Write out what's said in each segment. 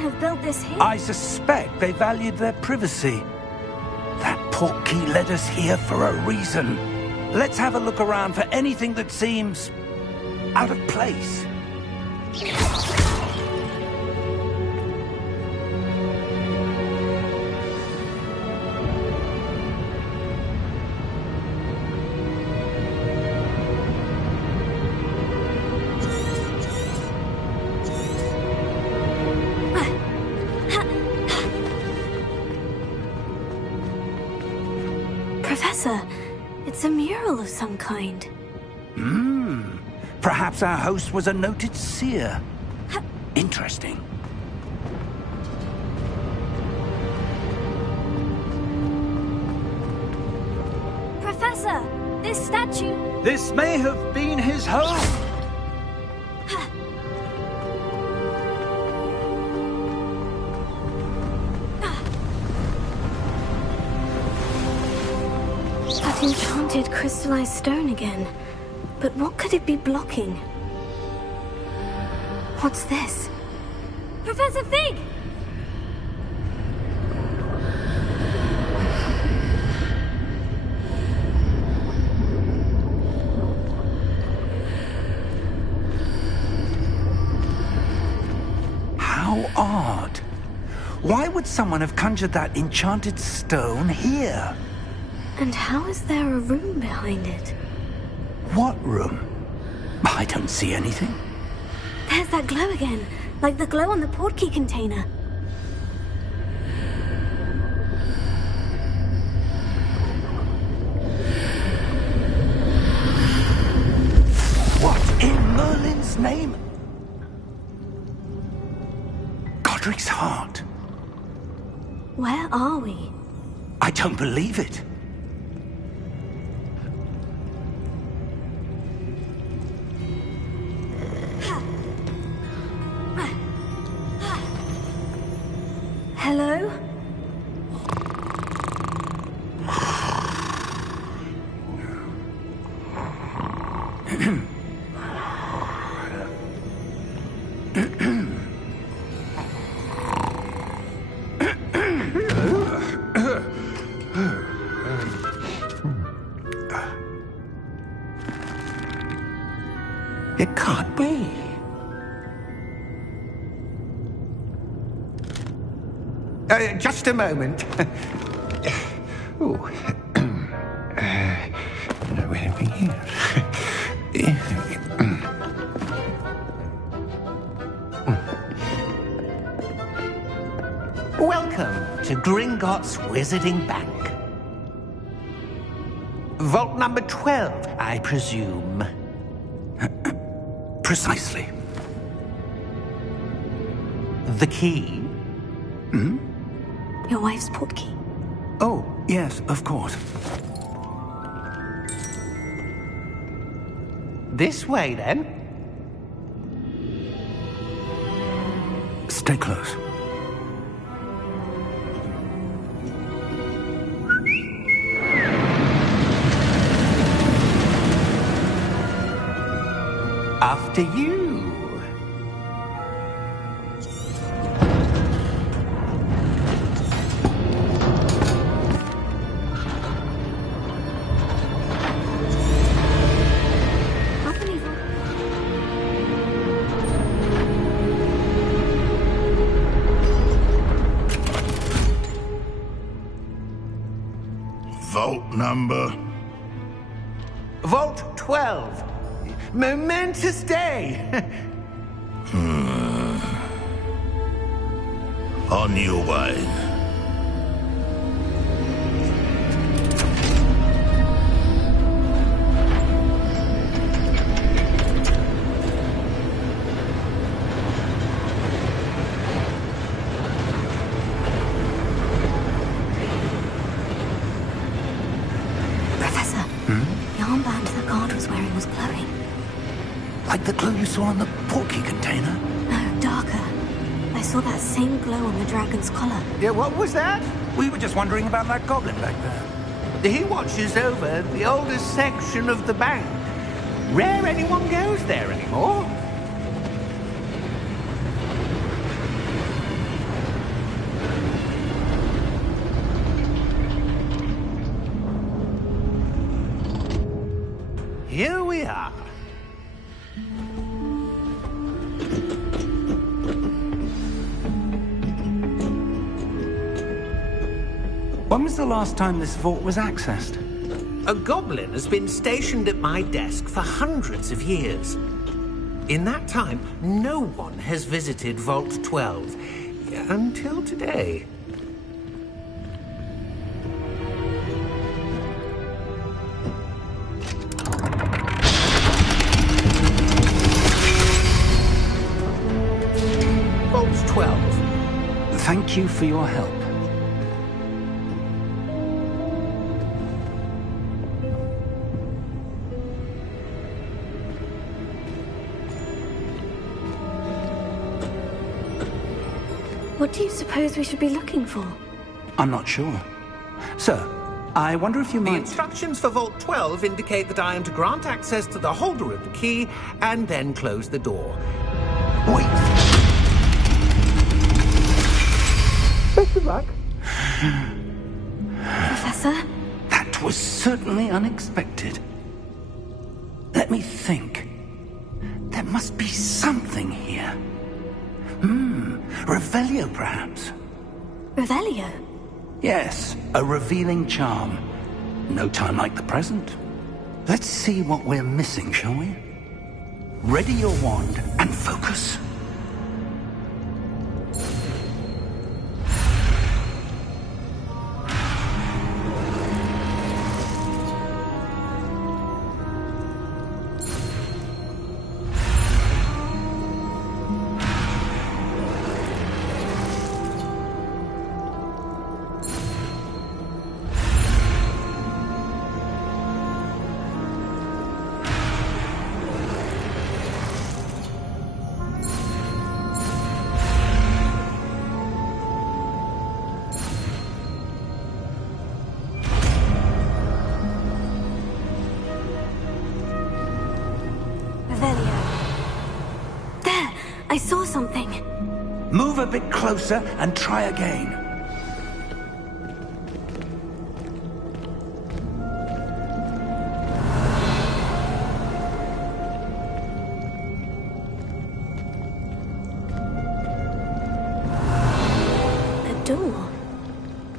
have built this here? I suspect they valued their privacy. That portkey led us here for a reason. Let's have a look around for anything that seems out of place. Professor, it's a mural of some kind. Perhaps our host was a noted seer. Interesting. Professor, this statue... This may have been his home. That enchanted crystallized stone again. But what could it be blocking? What's this? Professor Fig! How odd. Why would someone have conjured that enchanted stone here? And how is there a room behind it? What room? I don't see anything. There's that glow again, like the glow on the portkey container. What in Merlin's name? Godric's heart. Where are we? I don't believe it. Hello? It can't be. Just a moment. Oh. No, anything here? Welcome to Gringotts Wizarding Bank. Vault number 12, I presume. Precisely. The key? Your wife's portkey. Oh, yes, of course. This way, then. Stay close. After you. Vault number? Vault 12. Momentous day. On your way. Professor, the armband the guard was wearing was glowing. Like the glow you saw on the portkey container? No, darker. I saw that same glow on the dragon's collar. Yeah, what was that? We were just wondering about that goblin back there. He watches over the oldest section of the bank. Rare anyone goes there anymore. When was the last time this vault was accessed? A goblin has been stationed at my desk for hundreds of years. In that time, no one has visited Vault 12 until today. Vault 12. Thank you for your help. What do you suppose we should be looking for? I'm not sure. Sir, I wonder if you The might... instructions for Vault 12 indicate that I am to grant access to the holder of the key and then close the door. Wait! Best of luck. Professor? That was certainly unexpected. Let me think. There must be something here. Revelio, perhaps? Revelio? Yes, a revealing charm. No time like the present. Let's see what we're missing, shall we? Ready your wand and focus. I saw something. Move a bit closer and try again. A door.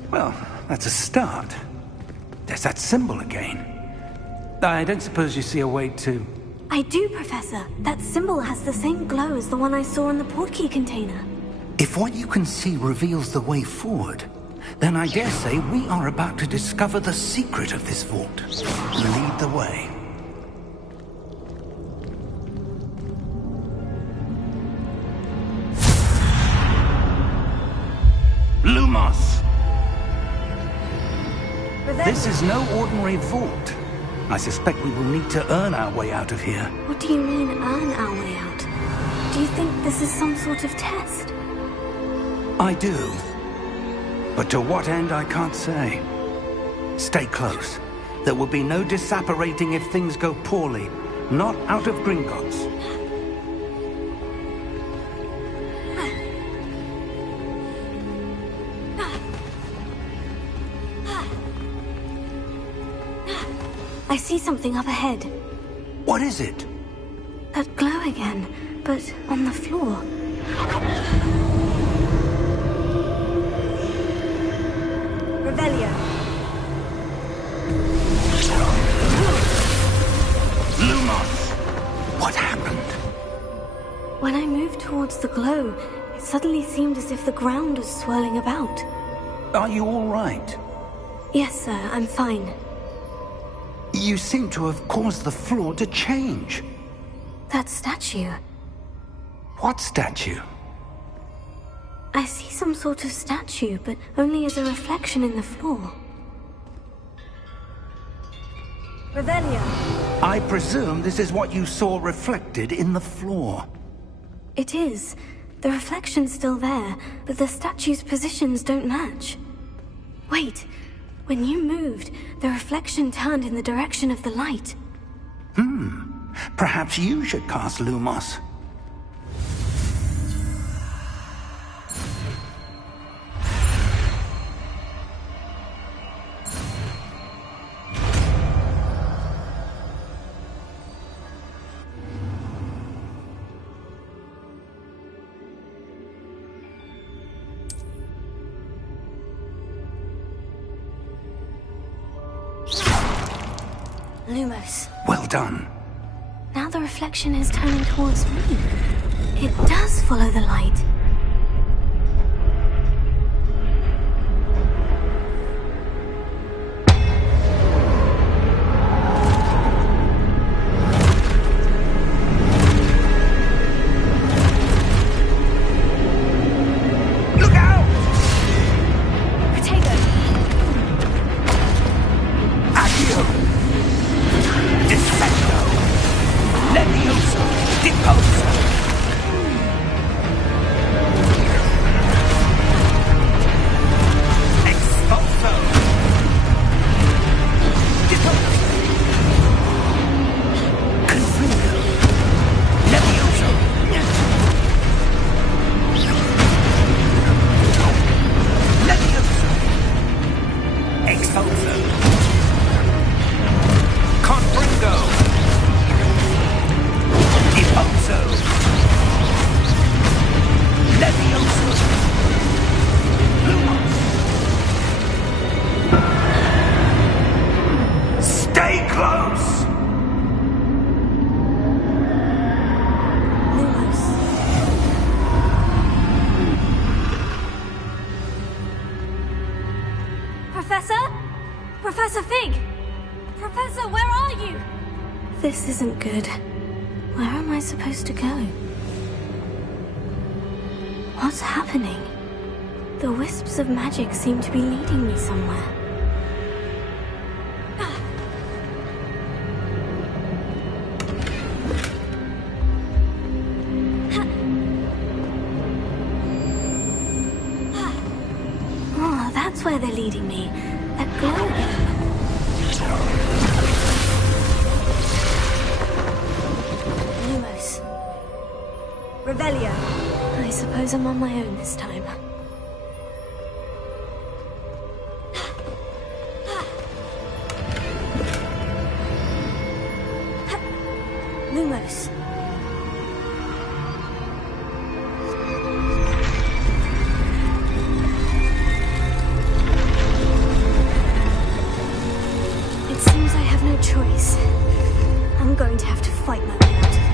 Well, that's a start. There's that symbol again. I don't suppose you see a way to... I do, Professor. That symbol has the same glow as the one I saw in the portkey container. If what you can see reveals the way forward, then I dare say we are about to discover the secret of this vault. Lead the way. Lumos! This is no ordinary vault. I suspect we will need to earn our way out of here. What do you mean, earn our way out? Do you think this is some sort of test? I do. But to what end, I can't say. Stay close. There will be no disapparating if things go poorly. Not out of Gringotts. I see something up ahead. What is it? That glow again, but on the floor. Revelio. Lumos! What happened? When I moved towards the glow, it suddenly seemed as if the ground was swirling about. Are you all right? Yes, sir, I'm fine. You seem to have caused the floor to change. That statue. What statue? I see some sort of statue, but only as a reflection in the floor. Revelio. I presume this is what you saw reflected in the floor. It is. The reflection's still there, but the statue's positions don't match. Wait. When you moved, the reflection turned in the direction of the light. Perhaps you should cast Lumos. Lumos. Well done. Now the reflection is turning towards me. It does follow the light. Professor Fig! Professor, where are you? This isn't good. Where am I supposed to go? What's happening? The wisps of magic seem to be leading me somewhere. Oh, that's where they're leading me. That glow. Lumos. Revelio. I suppose I'm on my own this time. Lumos. It seems I have no choice. I'm going to have to fight my way out of here.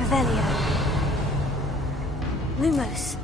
Revelio. Lumos.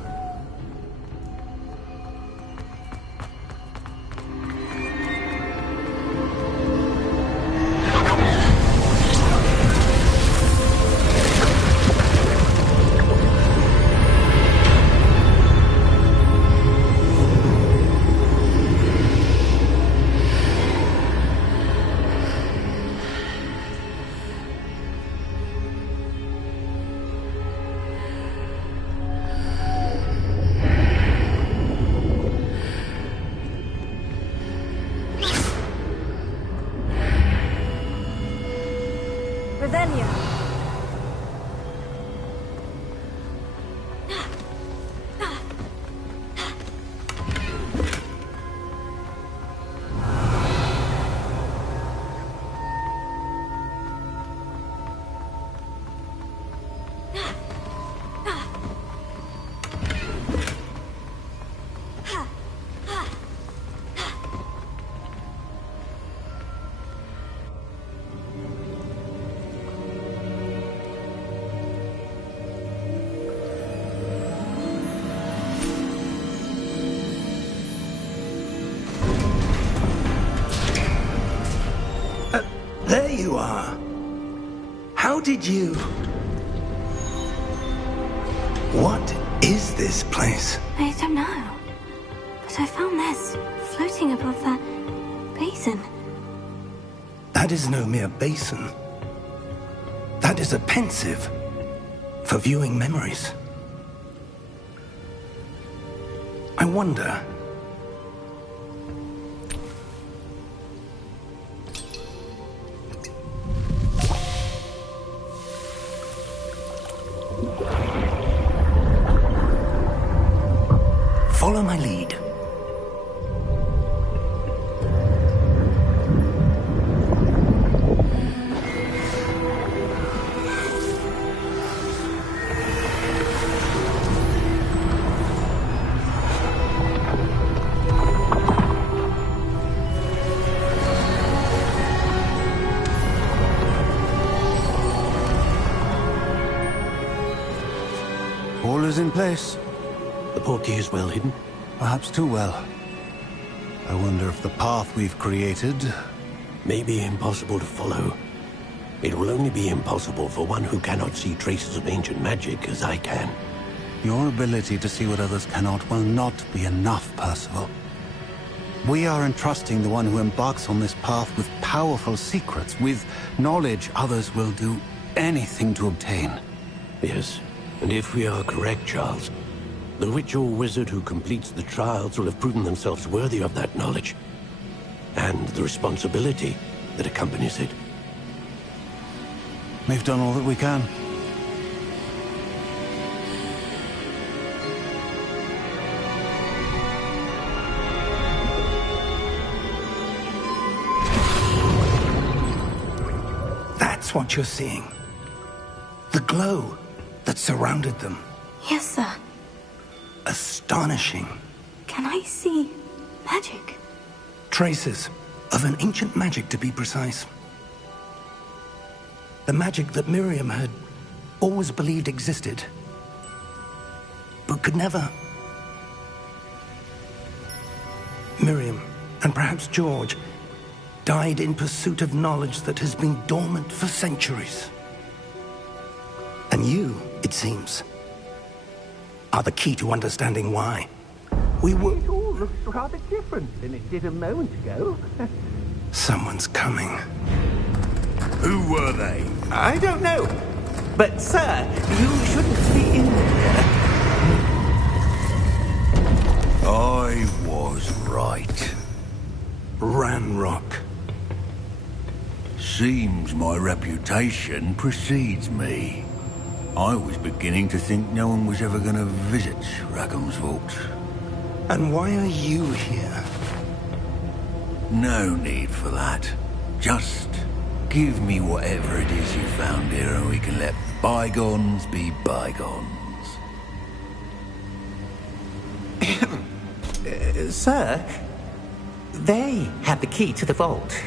did you... What is this place? I don't know. But I found this floating above that basin. That is no mere basin. That is a pensive for viewing memories. I wonder... Follow my lead. All is in place. The portkey is well hidden? Perhaps too well. I wonder if the path we've created... may be impossible to follow. It will only be impossible for one who cannot see traces of ancient magic as I can. Your ability to see what others cannot will not be enough, Percival. We are entrusting the one who embarks on this path with powerful secrets, with knowledge others will do anything to obtain. Yes, and if we are correct, Charles, the witch or wizard who completes the trials will have proven themselves worthy of that knowledge, and the responsibility that accompanies it. We've done all that we can. That's what you're seeing. The glow that surrounded them. Yes, sir. Astonishing. Can I see magic? Traces of an ancient magic, to be precise. The magic that Miriam had always believed existed, but could never. Miriam, and perhaps George, died in pursuit of knowledge that has been dormant for centuries. And you, it seems, are the key to understanding why. We were... It all looks rather different than it did a moment ago. Someone's coming. Who were they? I don't know. But, sir, you shouldn't be in here. I was right. Ranrock. Seems my reputation precedes me. I was beginning to think no one was ever going to visit Rackham's vault. And why are you here? No need for that. Just give me whatever it is you found here and we can let bygones be bygones. Sir, they had the key to the vault.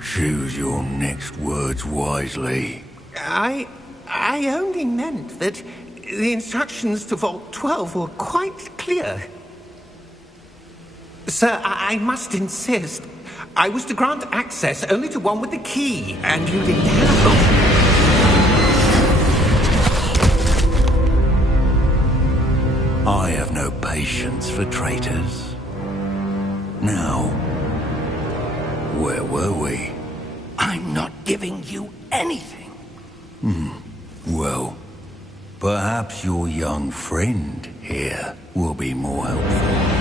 Choose your next words wisely. I only meant that the instructions to Vault 12 were quite clear. Sir, I must insist. I was to grant access only to one with the key, and you didn't have. I have no patience for traitors. Now, where were we? I'm not giving you anything. Well, perhaps your young friend here will be more helpful.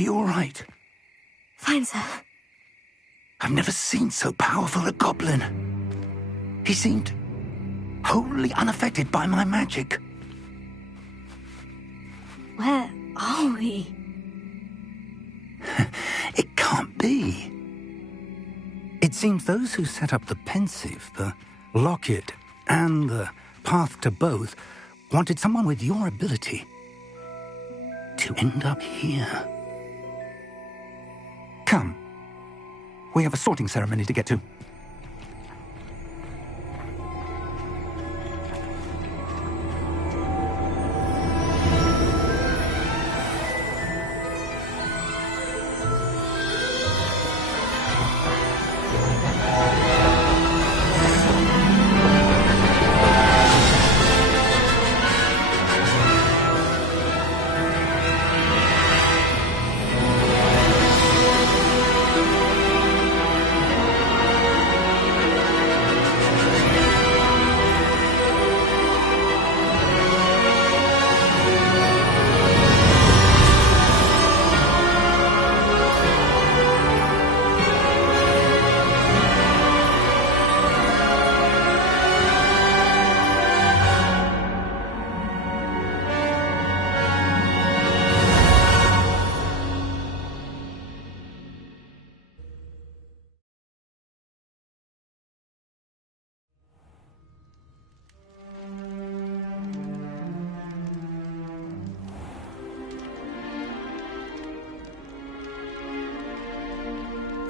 you all right? Fine, sir. I've never seen so powerful a goblin. He seemed wholly unaffected by my magic. Where are we? It can't be. It seems those who set up the pensive, the locket, and the path to both wanted someone with your ability to end up here. Come. We have a sorting ceremony to get to.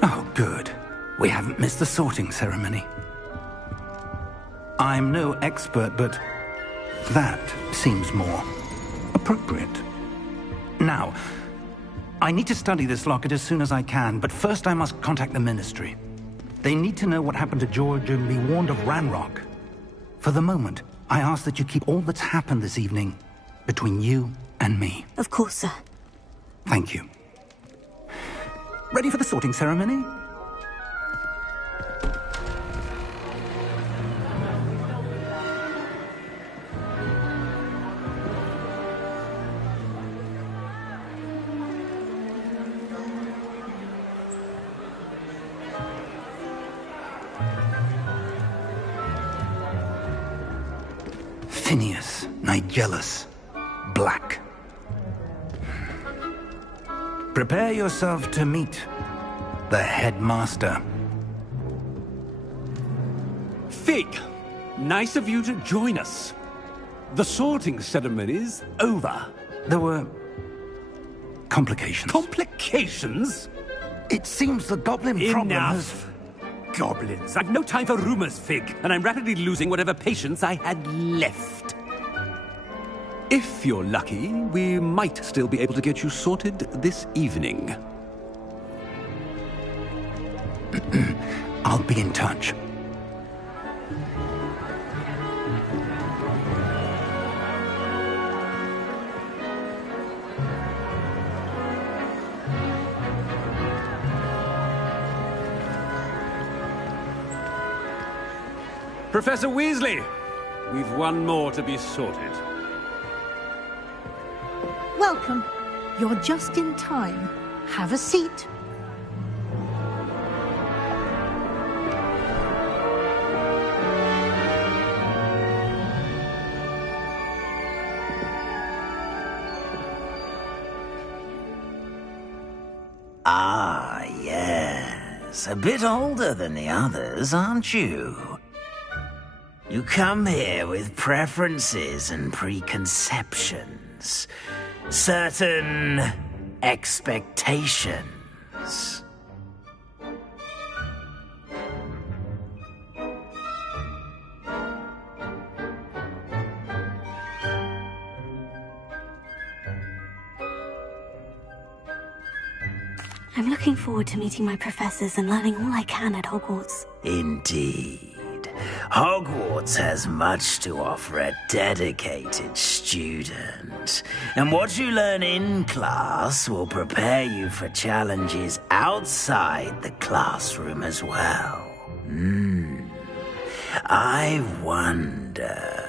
Oh, good. We haven't missed the sorting ceremony. I'm no expert, but that seems more appropriate. Now, I need to study this locket as soon as I can, but first I must contact the Ministry. They need to know what happened to George and be warned of Ranrock. For the moment, I ask that you keep all that's happened this evening between you and me. Of course, sir. Thank you. Ready for the sorting ceremony? Phineas, Nigellus, Black. Prepare yourself to meet the headmaster. Fig, nice of you to join us. The sorting ceremony's over. There were complications. Complications? It seems the goblin problem has... Enough. Goblins. I've no time for rumors, Fig, and I'm rapidly losing whatever patience I had left. If you're lucky, we might still be able to get you sorted this evening. I'll be in touch. Professor Weasley, we've one more to be sorted. Welcome. You're just in time. Have a seat. Ah, yes. A bit older than the others, aren't you? You come here with preferences and preconceptions. Certain expectations. I'm looking forward to meeting my professors and learning all I can at Hogwarts. Indeed. Hogwarts has much to offer a dedicated student. And what you learn in class will prepare you for challenges outside the classroom as well. I wonder...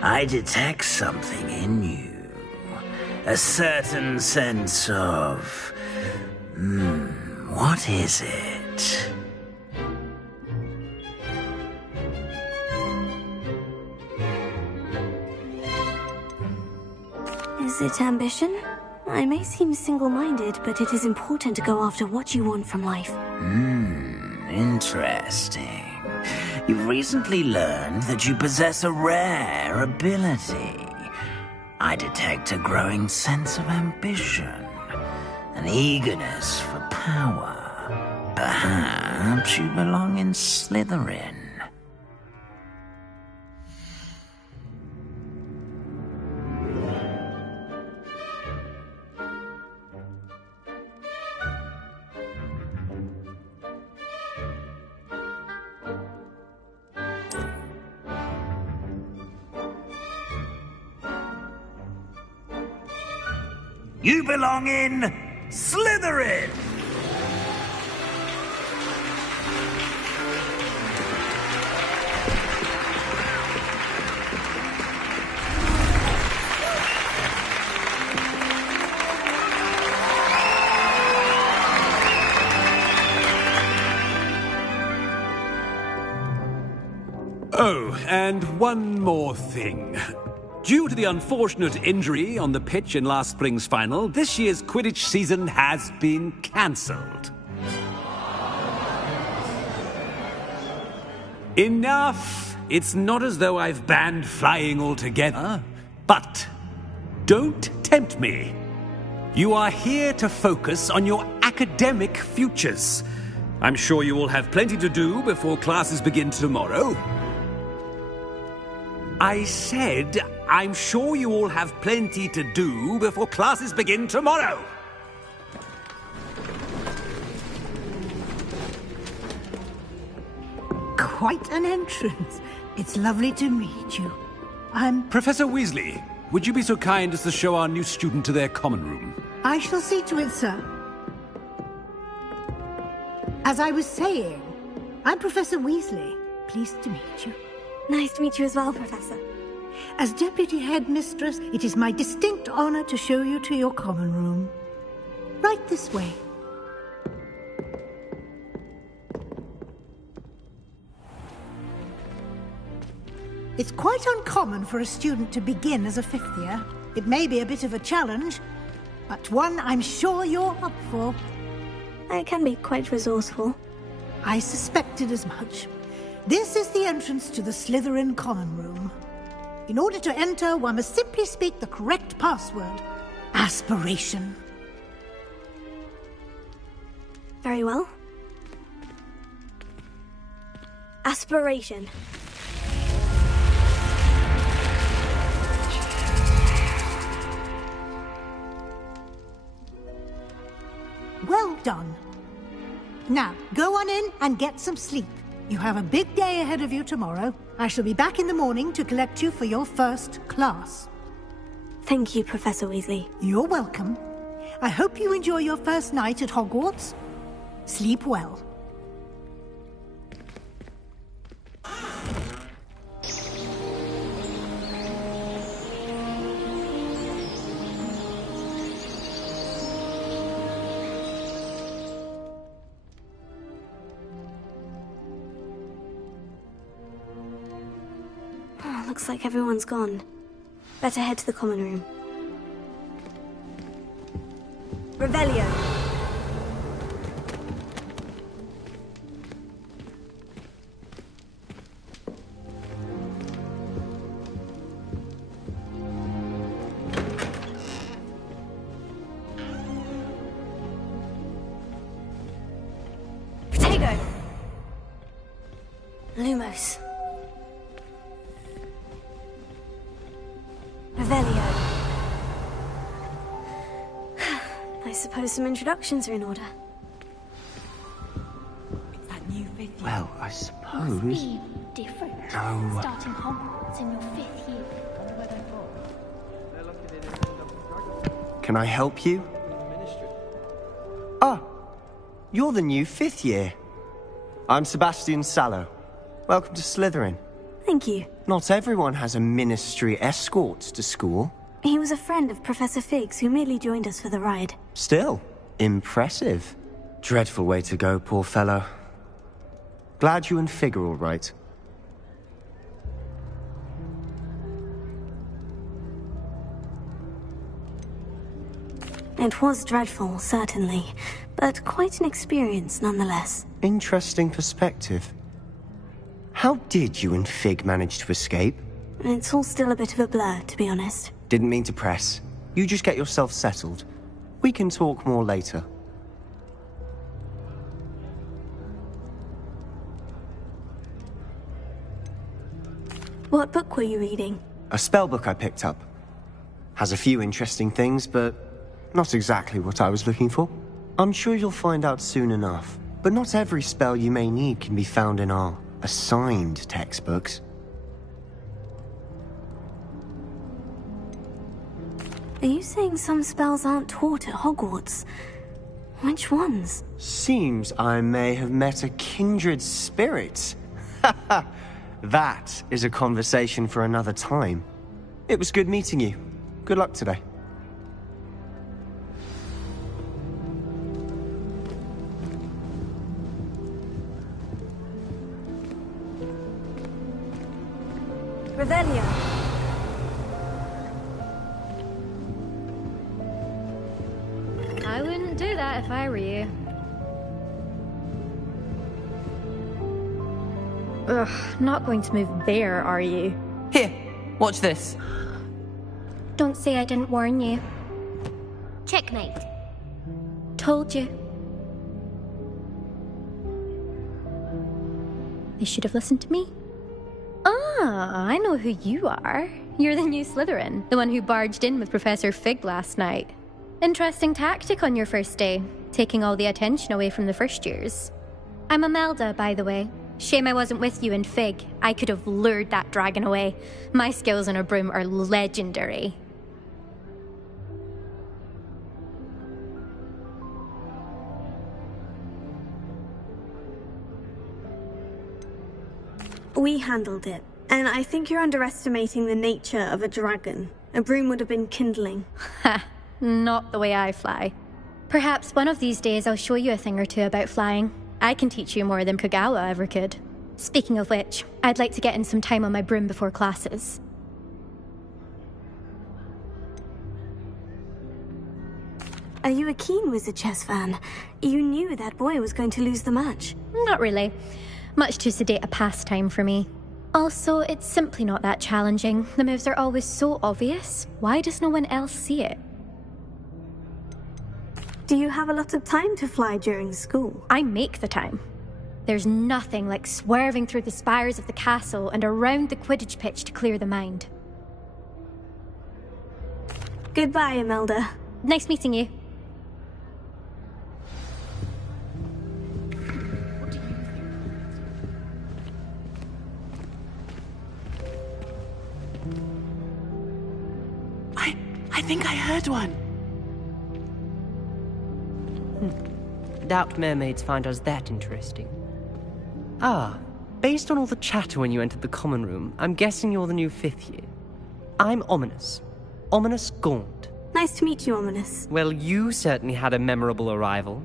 I detect something in you. A certain sense of... what is it? Is it ambition? I may seem single-minded, but it is important to go after what you want from life. Interesting. You've recently learned that you possess a rare ability. I detect a growing sense of ambition, an eagerness for power. Perhaps you belong in Slytherin. You belong in Slytherin! Oh, and one more thing. Due to the unfortunate injury on the pitch in last spring's final, this year's Quidditch season has been cancelled. Enough! It's not as though I've banned flying altogether. But don't tempt me. You are here to focus on your academic futures. I'm sure you will have plenty to do before classes begin tomorrow. I said, I'm sure you all have plenty to do before classes begin tomorrow. Quite an entrance. It's lovely to meet you. Professor Weasley, would you be so kind as to show our new student to their common room? I shall see to it, sir. As I was saying, I'm Professor Weasley. Pleased to meet you. Nice to meet you as well, Professor. As Deputy Headmistress, it is my distinct honor to show you to your common room. Right this way. It's quite uncommon for a student to begin as a fifth year. It may be a bit of a challenge, but one I'm sure you're up for. I can be quite resourceful. I suspected as much. This is the entrance to the Slytherin common room. In order to enter, one must simply speak the correct password. Aspiration. Very well. Aspiration. Well done. Now, go on in and get some sleep. You have a big day ahead of you tomorrow. I shall be back in the morning to collect you for your first class. Thank you, Professor Weasley. You're welcome. I hope you enjoy your first night at Hogwarts. Sleep well. Looks like everyone's gone. Better head to the common room. Revelio. Protego. Lumos. Revelio. I suppose some introductions are in order. It's that new fifth year. Well, I suppose. Must be different. No. Starting Hogwarts in your fifth year. Can I help you? Ah, you're the new fifth year. I'm Sebastian Sallow. Welcome to Slytherin. Thank you. Not everyone has a ministry escort to school. He was a friend of Professor Fig's who merely joined us for the ride. Still, impressive. Dreadful way to go, poor fellow. Glad you and Fig are all right. It was dreadful, certainly, but quite an experience nonetheless. Interesting perspective. How did you and Fig manage to escape? It's all still a bit of a blur, to be honest. Didn't mean to press. You just get yourself settled. We can talk more later. What book were you reading? A spell book I picked up. Has a few interesting things, but not exactly what I was looking for. I'm sure you'll find out soon enough. But not every spell you may need can be found in our assigned textbooks. Are you saying some spells aren't taught at Hogwarts? Which ones? Seems I may have met a kindred spirit. That is a conversation for another time. It was good meeting you. Good luck today. Revelio. I wouldn't do that if I were you. Ugh, not going to move there, are you? Here, watch this. Don't say I didn't warn you. Checkmate. Told you. They should have listened to me. Ah, I know who you are. You're the new Slytherin, the one who barged in with Professor Fig last night. Interesting tactic on your first day, taking all the attention away from the first years. I'm Imelda, by the way. Shame I wasn't with you and Fig. I could have lured that dragon away. My skills on a broom are legendary. We handled it, and I think you're underestimating the nature of a dragon. A broom would have been kindling. Ha, not the way I fly. Perhaps one of these days I'll show you a thing or two about flying. I can teach you more than Kagawa ever could. Speaking of which, I'd like to get in some time on my broom before classes. Are you a keen Wizard Chess fan? You knew that boy was going to lose the match. Not really. Much too sedate a pastime for me. Also, it's simply not that challenging. The moves are always so obvious. Why does no one else see it? Do you have a lot of time to fly during school? I make the time. There's nothing like swerving through the spires of the castle and around the Quidditch pitch to clear the mind. Goodbye, Imelda. Nice meeting you. I think I heard one. Doubt mermaids find us that interesting. Ah, based on all the chatter when you entered the common room, I'm guessing you're the new 5th year. I'm Ominous. Ominous Gaunt. Nice to meet you, Ominous. Well, you certainly had a memorable arrival.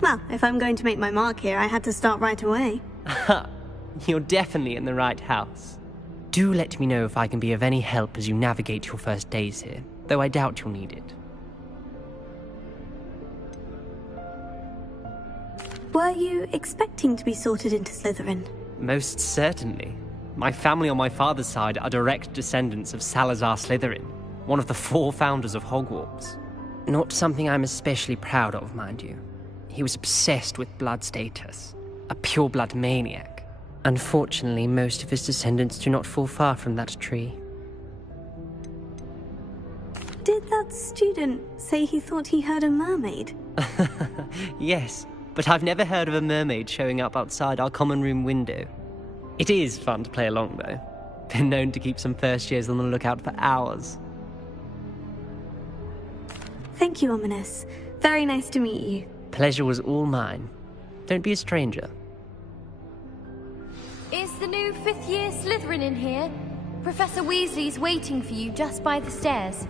Well, if I'm going to make my mark here, I had to start right away. Ha! You're definitely in the right house. Do let me know if I can be of any help as you navigate your first days here, though I doubt you'll need it. Were you expecting to be sorted into Slytherin? Most certainly. My family on my father's side are direct descendants of Salazar Slytherin, one of the 4 founders of Hogwarts. Not something I'm especially proud of, mind you. He was obsessed with blood status, a pure-blood maniac. Unfortunately, most of his descendants do not fall far from that tree. Did that student say he thought he heard a mermaid? Yes, but I've never heard of a mermaid showing up outside our common room window. It is fun to play along, though. Been known to keep some first years on the lookout for hours. Thank you, Ominous. Very nice to meet you. Pleasure was all mine. Don't be a stranger. Is the new fifth-year Slytherin in here? Professor Weasley's waiting for you just by the stairs.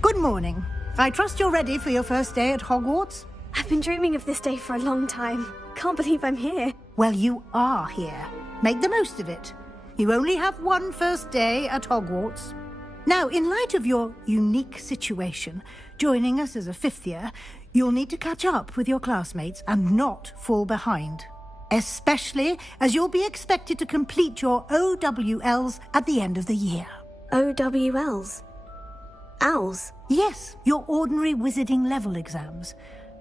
Good morning. I trust you're ready for your first day at Hogwarts? I've been dreaming of this day for a long time. Can't believe I'm here. Well, you are here. Make the most of it. You only have one first day at Hogwarts. Now, in light of your unique situation, joining us as a fifth year, you'll need to catch up with your classmates and not fall behind. Especially as you'll be expected to complete your OWLs at the end of the year. OWLs? Owls? Yes, your ordinary wizarding level exams.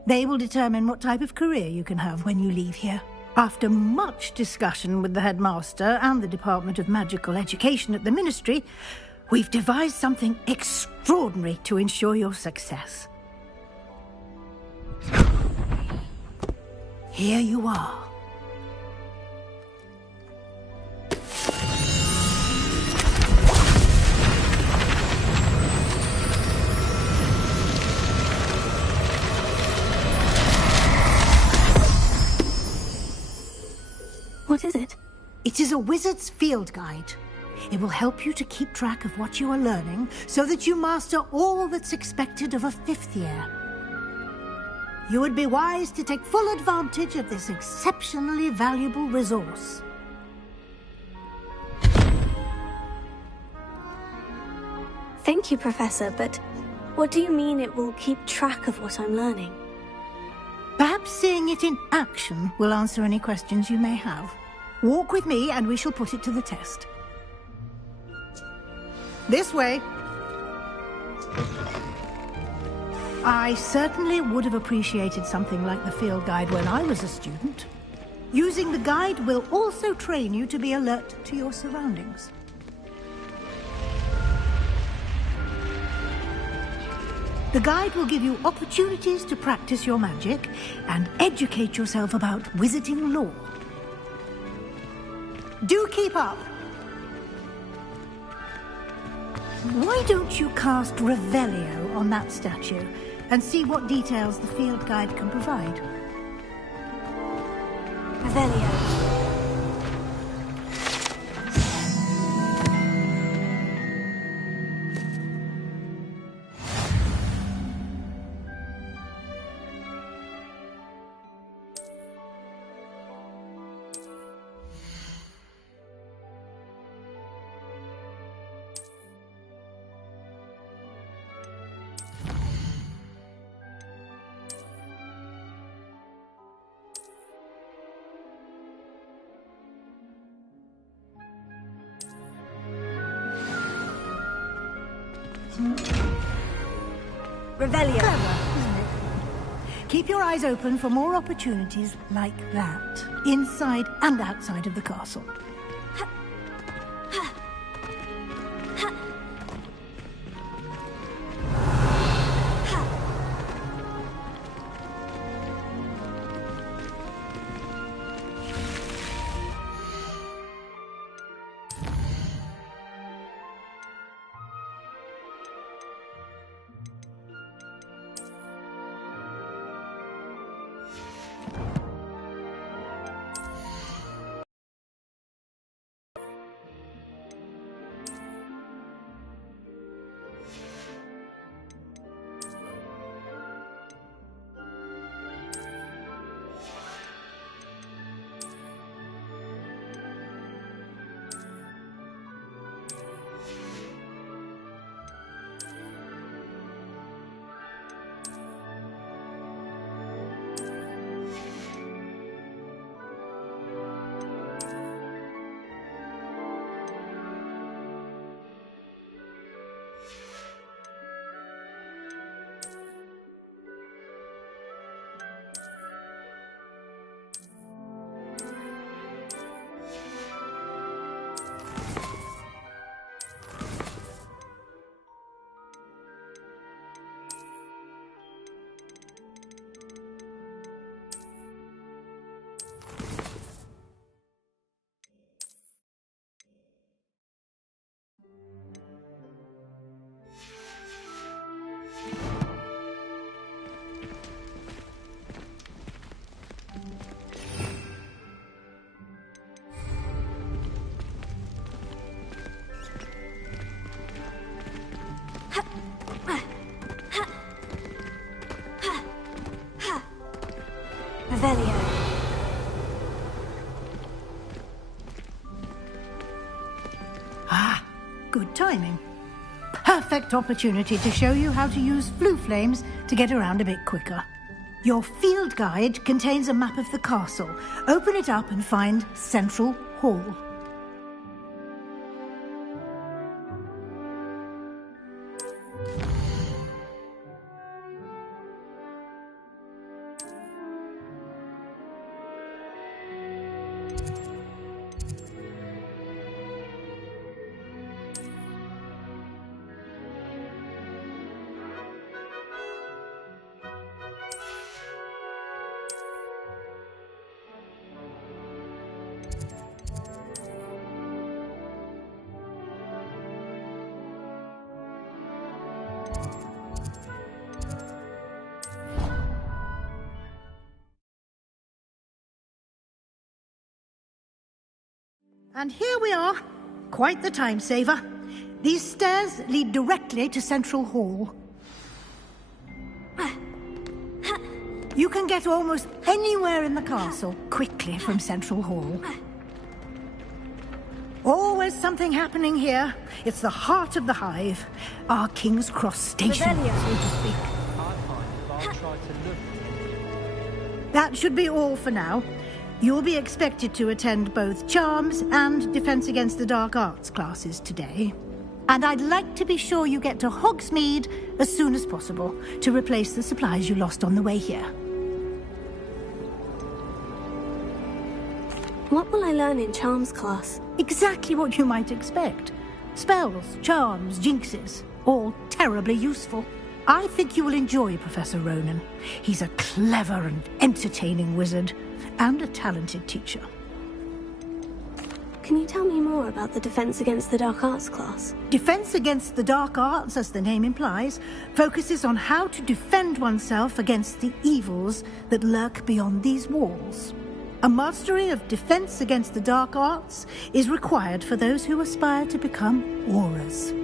They will determine what type of career you can have when you leave here. After much discussion with the headmaster and the Department of Magical Education at the Ministry, we've devised something extraordinary to ensure your success. Here you are. What is it? It is a wizard's field guide. It will help you to keep track of what you are learning so that you master all that's expected of a fifth year. You would be wise to take full advantage of this exceptionally valuable resource. Thank you, Professor, but what do you mean it will keep track of what I'm learning? Perhaps seeing it in action will answer any questions you may have. Walk with me and we shall put it to the test. This way. I certainly would have appreciated something like the field guide when I was a student. Using the guide will also train you to be alert to your surroundings. The guide will give you opportunities to practice your magic and educate yourself about wizarding lore. Do keep up. Why don't you cast Revelio on that statue and see what details the field guide can provide? Revelio. Revelio. Clever, isn't it? Keep your eyes open for more opportunities like that, inside and outside of the castle. Good timing. Perfect opportunity to show you how to use flue flames to get around a bit quicker. Your field guide contains a map of the castle. Open it up and find Central Hall. And here we are. Quite the time saver. These stairs lead directly to Central Hall. You can get almost anywhere in the castle quickly from Central Hall. Always something happening here. It's the heart of the hive. Our King's Cross station, so to speak. That should be all for now. You'll be expected to attend both Charms and Defense Against the Dark Arts classes today. And I'd like to be sure you get to Hogsmeade as soon as possible to replace the supplies you lost on the way here. What will I learn in Charms class? Exactly what you might expect. Spells, charms, jinxes, all terribly useful. I think you will enjoy Professor Ronan. He's a clever and entertaining wizard, and a talented teacher. Can you tell me more about the Defense Against the Dark Arts class? Defense Against the Dark Arts, as the name implies, focuses on how to defend oneself against the evils that lurk beyond these walls. A mastery of Defense Against the Dark Arts is required for those who aspire to become Aurors.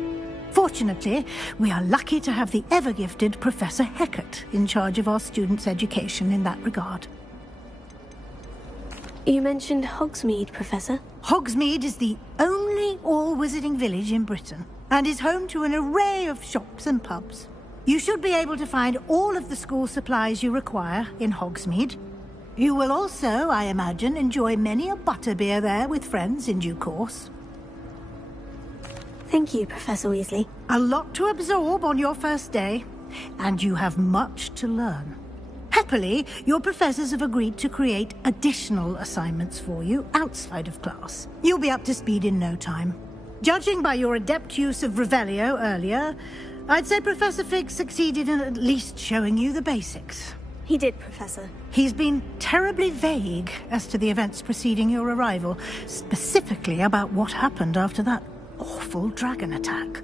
Fortunately, we are lucky to have the ever-gifted Professor Hecat in charge of our students' education in that regard. You mentioned Hogsmeade, Professor. Hogsmeade is the only all-wizarding village in Britain, and is home to an array of shops and pubs. You should be able to find all of the school supplies you require in Hogsmeade. You will also, I imagine, enjoy many a butterbeer there with friends in due course. Thank you, Professor Weasley. A lot to absorb on your first day, and you have much to learn. Happily, your professors have agreed to create additional assignments for you outside of class. You'll be up to speed in no time. Judging by your adept use of Revelio earlier, I'd say Professor Fig succeeded in at least showing you the basics. He did, Professor. He's been terribly vague as to the events preceding your arrival, specifically about what happened after that awful dragon attack.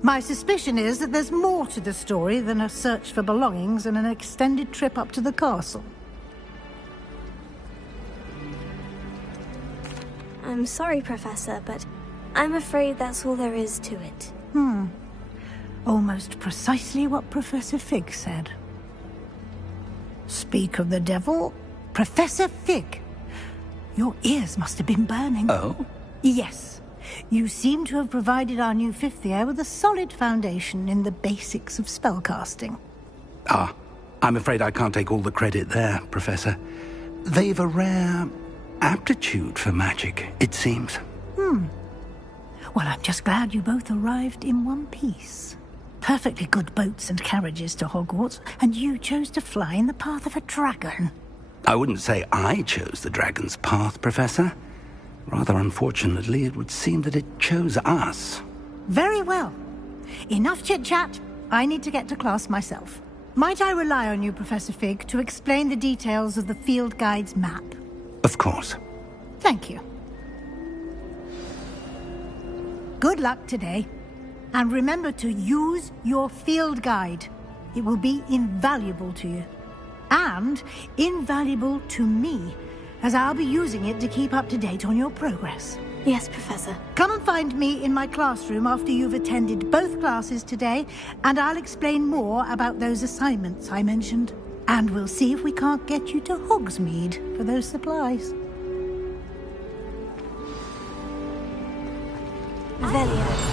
My suspicion is that there's more to the story than a search for belongings and an extended trip up to the castle. I'm sorry, Professor, but I'm afraid that's all there is to it. Almost precisely what Professor Fig said. Speak of the devil, Professor Fig. Your ears must have been burning. Oh? Yes. You seem to have provided our new fifth year with a solid foundation in the basics of spellcasting. Ah, I'm afraid I can't take all the credit there, Professor. They've a rare aptitude for magic, it seems. Well, I'm just glad you both arrived in one piece. Perfectly good boats and carriages to Hogwarts, and you chose to fly in the path of a dragon. I wouldn't say I chose the dragon's path, Professor. Rather unfortunately, it would seem that it chose us. Very well. Enough chit-chat. I need to get to class myself. Might I rely on you, Professor Fig, to explain the details of the field guide's map? Of course. Thank you. Good luck today. And remember to use your field guide. It will be invaluable to you. And invaluable to me, as I'll be using it to keep up to date on your progress. Yes, Professor. Come and find me in my classroom after you've attended both classes today, and I'll explain more about those assignments I mentioned. And we'll see if we can't get you to Hogsmeade for those supplies. Revelio.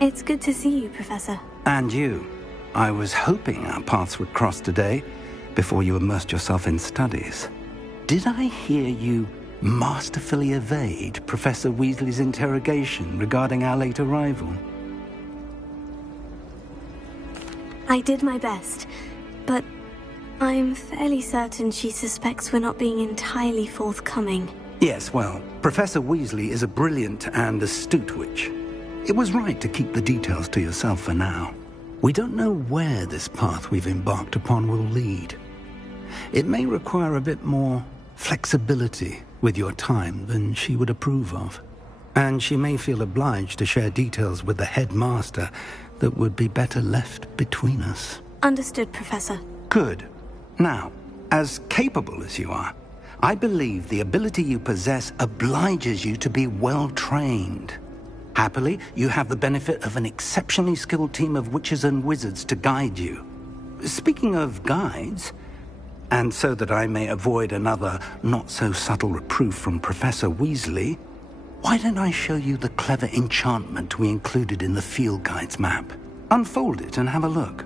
It's good to see you, Professor. And you. I was hoping our paths would cross today, before you immersed yourself in studies. Did I hear you masterfully evade Professor Weasley's interrogation regarding our late arrival? I did my best, but I'm fairly certain she suspects we're not being entirely forthcoming. Yes, well, Professor Weasley is a brilliant and astute witch. It was right to keep the details to yourself for now. We don't know where this path we've embarked upon will lead. It may require a bit more flexibility with your time than she would approve of. And she may feel obliged to share details with the headmaster that would be better left between us. Understood, Professor. Good. Now, as capable as you are, I believe the ability you possess obliges you to be well-trained. Happily, you have the benefit of an exceptionally skilled team of witches and wizards to guide you. Speaking of guides, and so that I may avoid another not-so-subtle reproof from Professor Weasley, why don't I show you the clever enchantment we included in the field guide's map? Unfold it and have a look.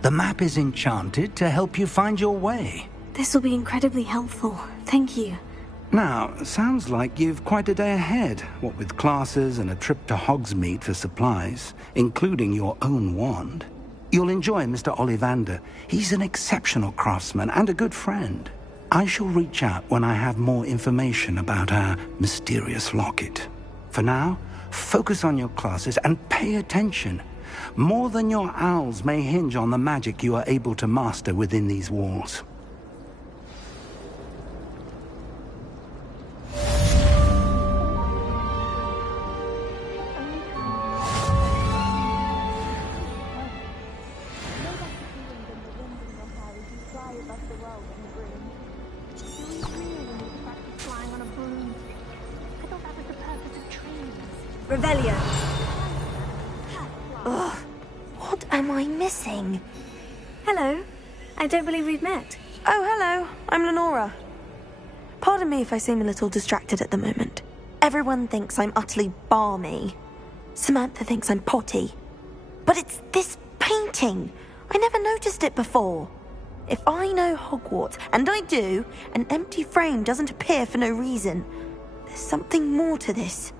The map is enchanted to help you find your way. This will be incredibly helpful. Thank you. Now, sounds like you've quite a day ahead, what with classes and a trip to Hogsmeade for supplies, including your own wand. You'll enjoy Mr. Ollivander. He's an exceptional craftsman and a good friend. I shall reach out when I have more information about our mysterious locket. For now, focus on your classes and pay attention. More than your owls may hinge on the magic you are able to master within these walls. Revelio. Ugh, what am I missing? Hello. I don't believe we've met. Oh, hello. I'm Lenora. Pardon me if I seem a little distracted at the moment. Everyone thinks I'm utterly balmy. Samantha thinks I'm potty. But it's this painting. I never noticed it before. If I know Hogwarts, and I do, an empty frame doesn't appear for no reason. There's something more to this.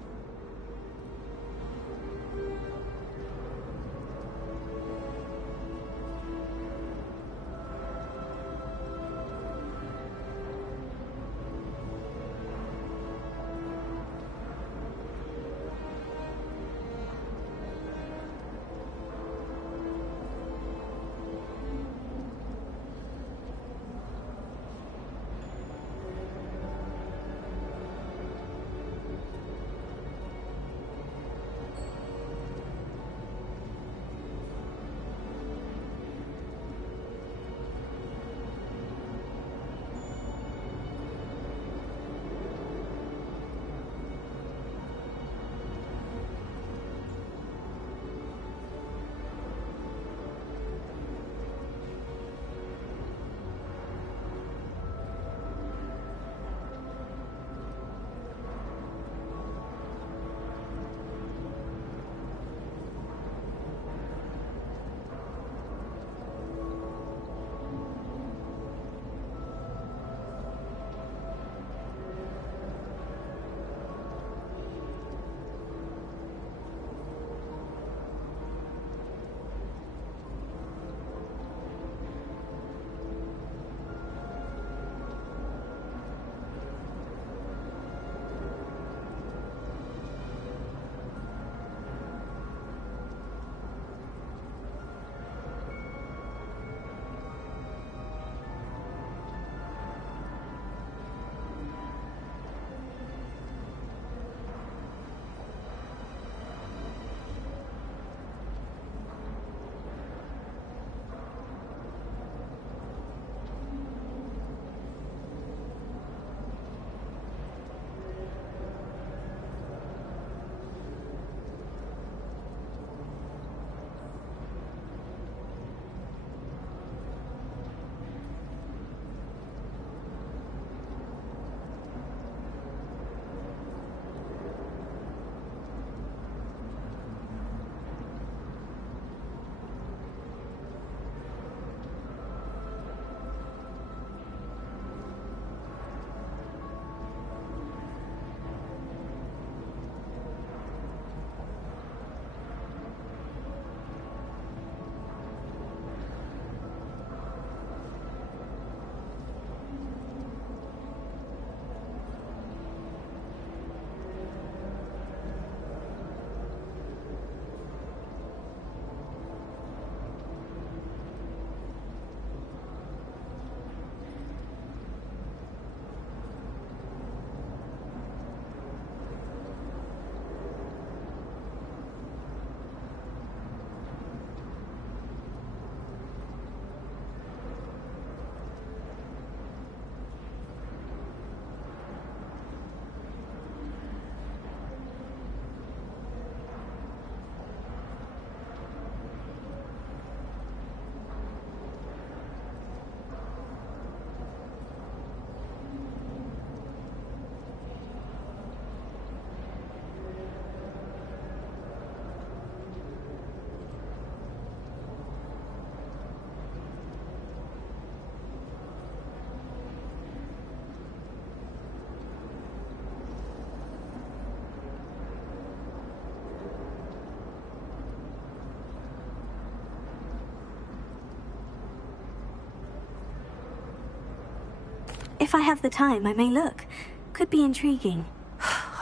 If I have the time, I may look. Could be intriguing.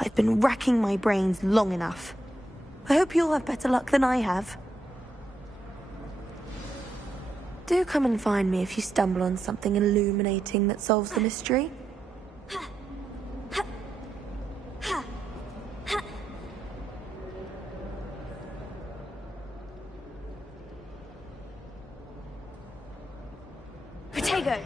I've been racking my brains long enough. I hope you'll have better luck than I have. Do come and find me if you stumble on something illuminating that solves the mystery. Protego!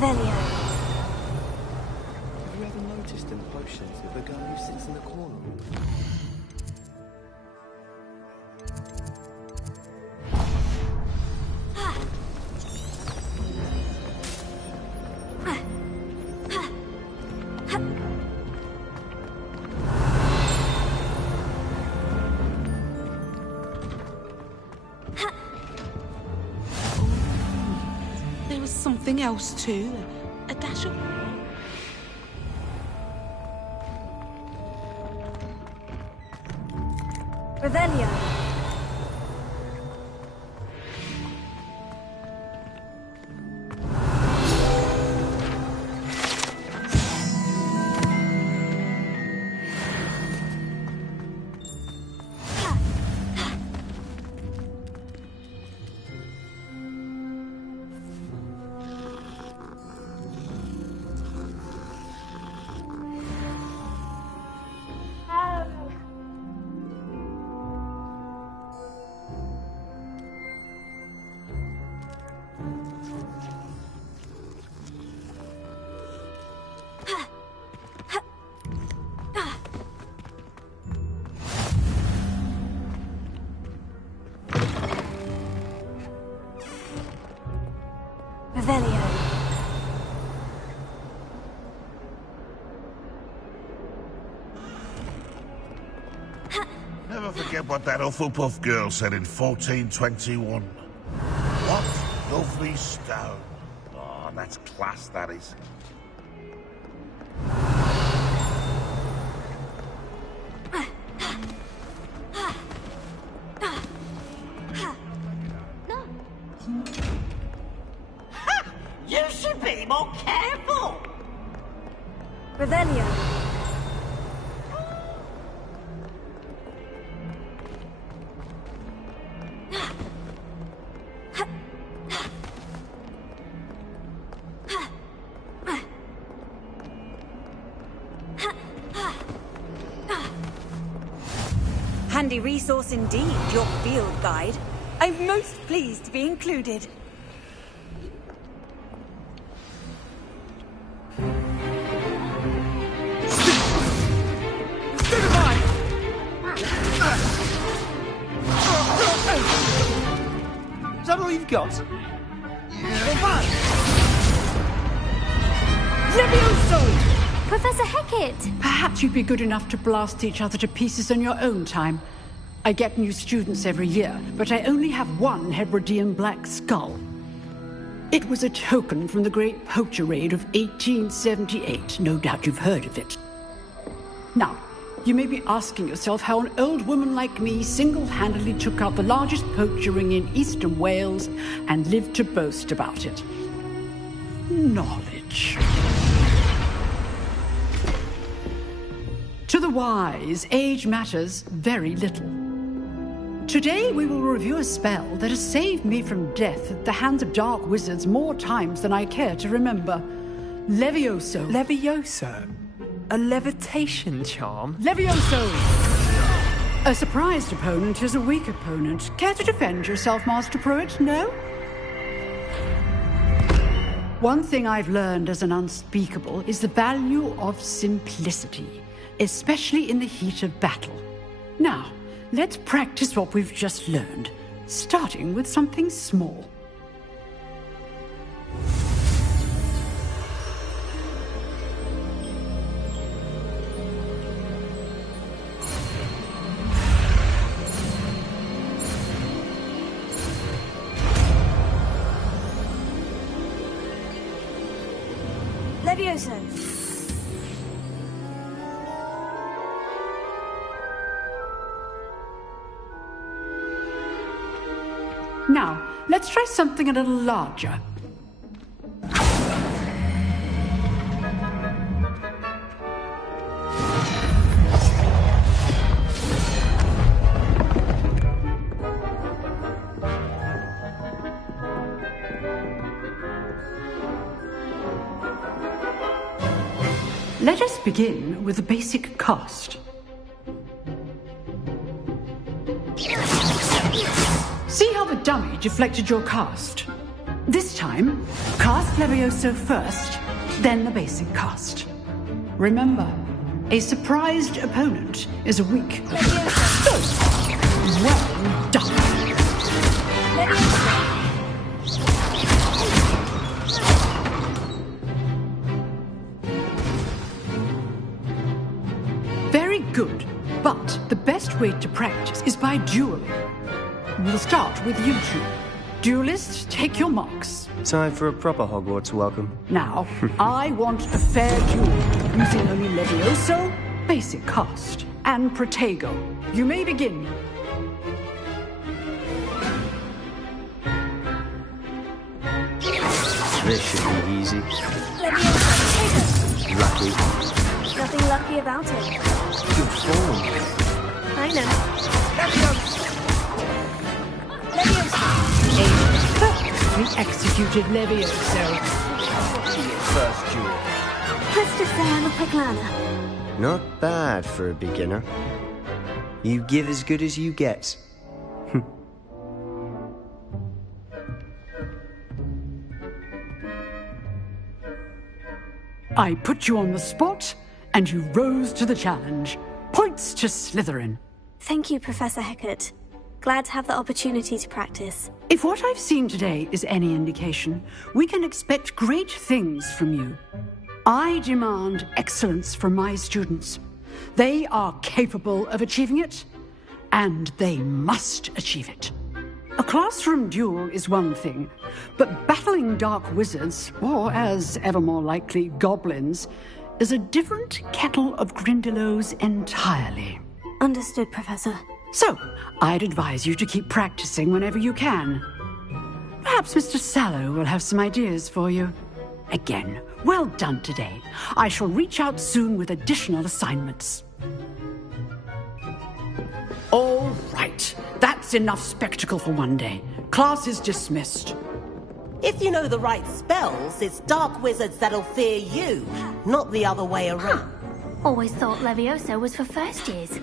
Revelio. Have you ever noticed in potions with the girl who sits in the corner? There was something else too. A dash of... Revelio. Revelio. Never forget what that Hufflepuff girl said in 1421. What lovely stone. Oh, that's class, that is. You should be more careful! Revelio. Handy resource indeed, your field guide. I'm most pleased to be included. Is that all you've got? Levioso! Professor Hecat! Perhaps you'd be good enough to blast each other to pieces on your own time. I get new students every year, but I only have one Hebridean black skull. It was a token from the Great Poacher Raid of 1878. No doubt you've heard of it. Now, you may be asking yourself how an old woman like me single-handedly took out the largest poacher ring in eastern Wales and lived to boast about it. Knowledge. To the wise, age matters very little. Today we will review a spell that has saved me from death at the hands of dark wizards more times than I care to remember. Levioso. Levioso? A levitation charm? Levioso! A surprised opponent is a weak opponent. Care to defend yourself, Master Pruitt? No? One thing I've learned as an unspeakable is the value of simplicity, especially in the heat of battle. Now, let's practice what we've just learned, starting with something small. Levioso. Now, let's try something a little larger. Let us begin with the basic cast. See how the dummy deflected your cast? This time, cast Levioso first, then the basic cast. Remember, a surprised opponent is a weak. Well done. Very good, but the best way to practice is by dueling. We'll start with you two. Duelists, take your marks. Time for a proper Hogwarts welcome. Now, I want a fair duel, using only Levioso, basic cast, and Protego. You may begin. This should be easy. Levioso, Lucky. nothing lucky about it. Good form. I know. We executed Levioso. First duel. Let's just say I'm a quick learner. Not bad for a beginner. You give as good as you get. I put you on the spot, and you rose to the challenge. Points to Slytherin. Thank you, Professor Hecat. Glad to have the opportunity to practice. If what I've seen today is any indication, we can expect great things from you. I demand excellence from my students. They are capable of achieving it, and they must achieve it. A classroom duel is one thing, but battling dark wizards, or as ever more likely, goblins, is a different kettle of Grindylows entirely. Understood, Professor. So, I'd advise you to keep practicing whenever you can. Perhaps Mr. Sallow will have some ideas for you. Again, well done today. I shall reach out soon with additional assignments. All right, that's enough spectacle for one day. Class is dismissed. If you know the right spells, it's dark wizards that'll fear you, not the other way around. Always thought Levioso was for first years.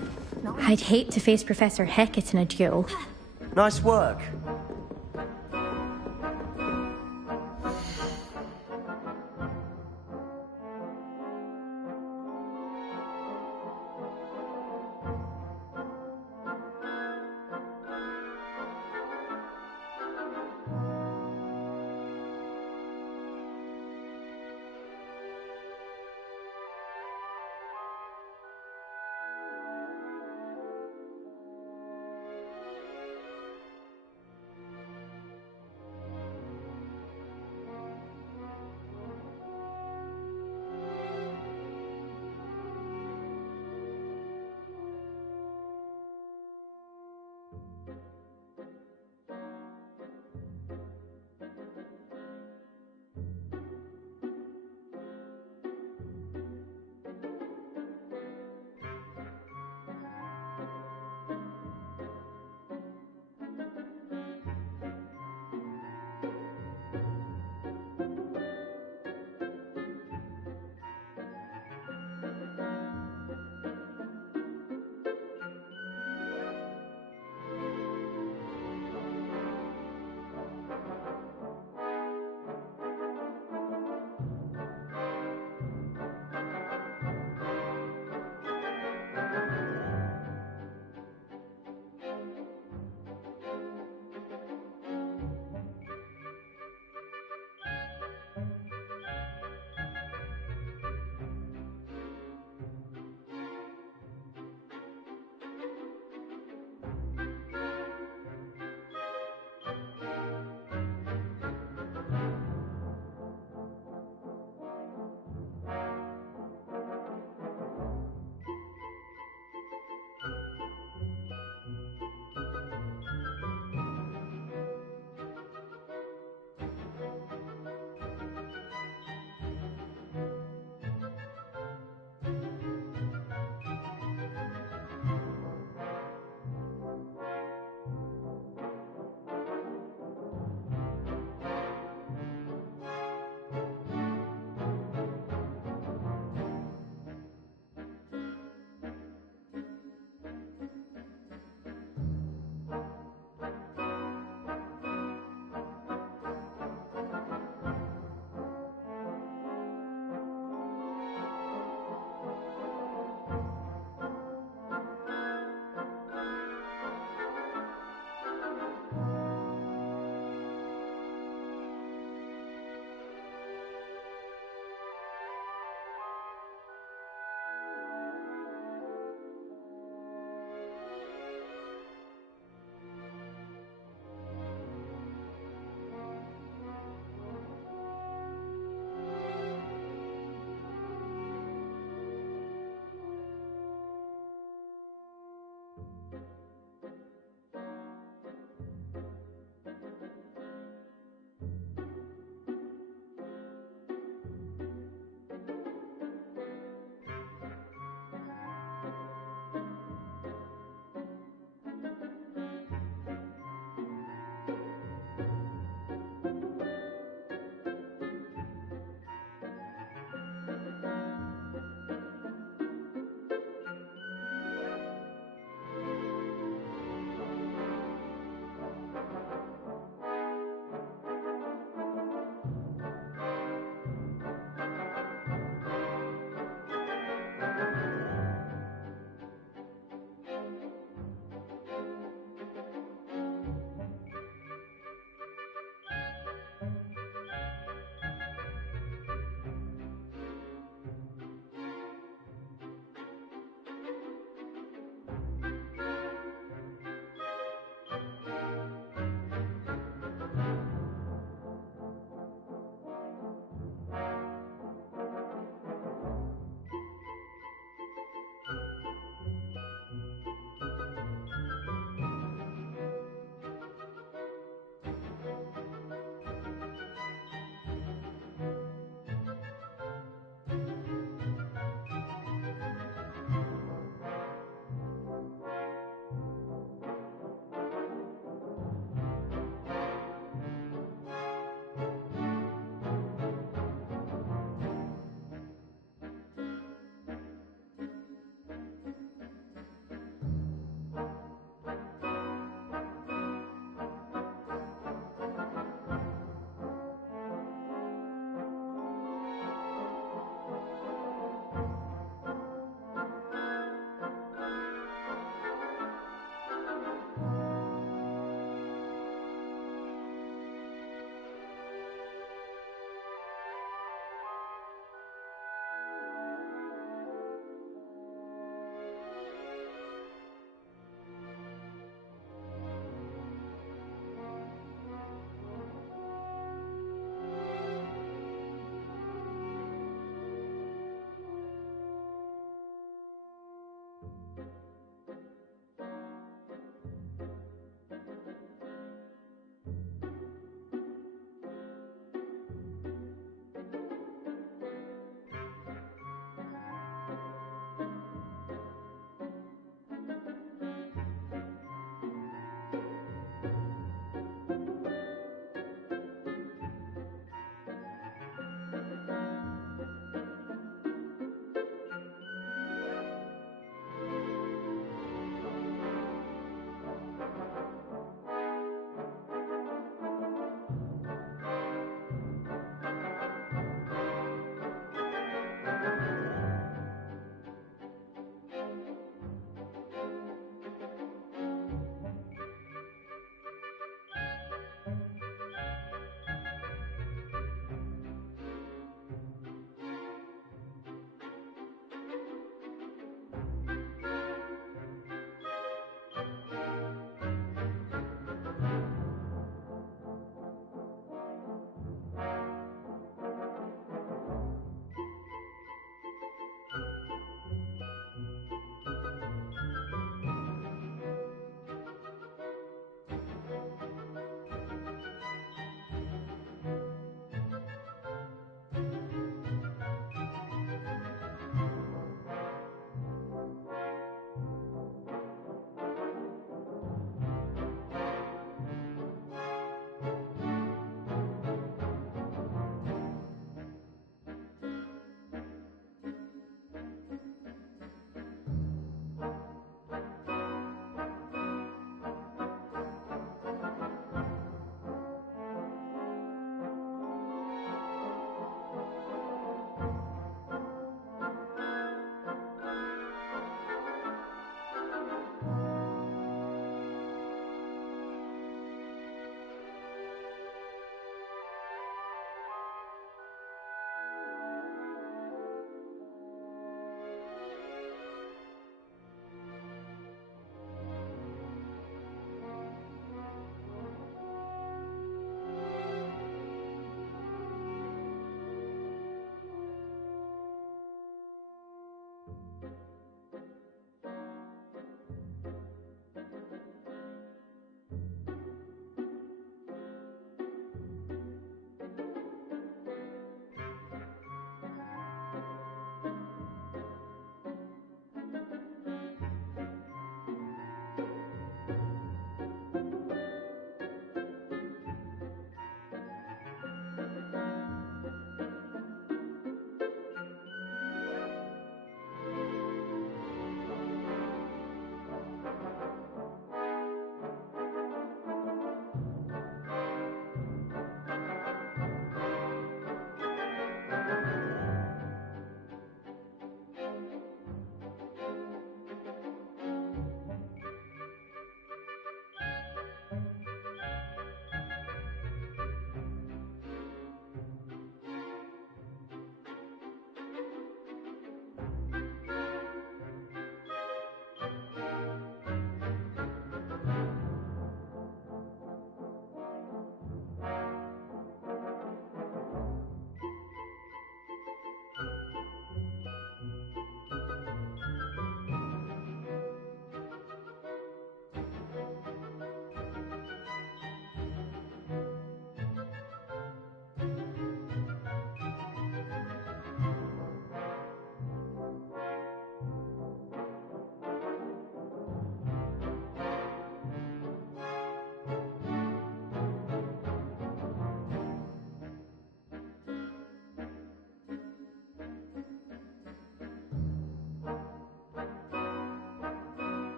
I'd hate to face Professor Hecat in a duel. Nice work.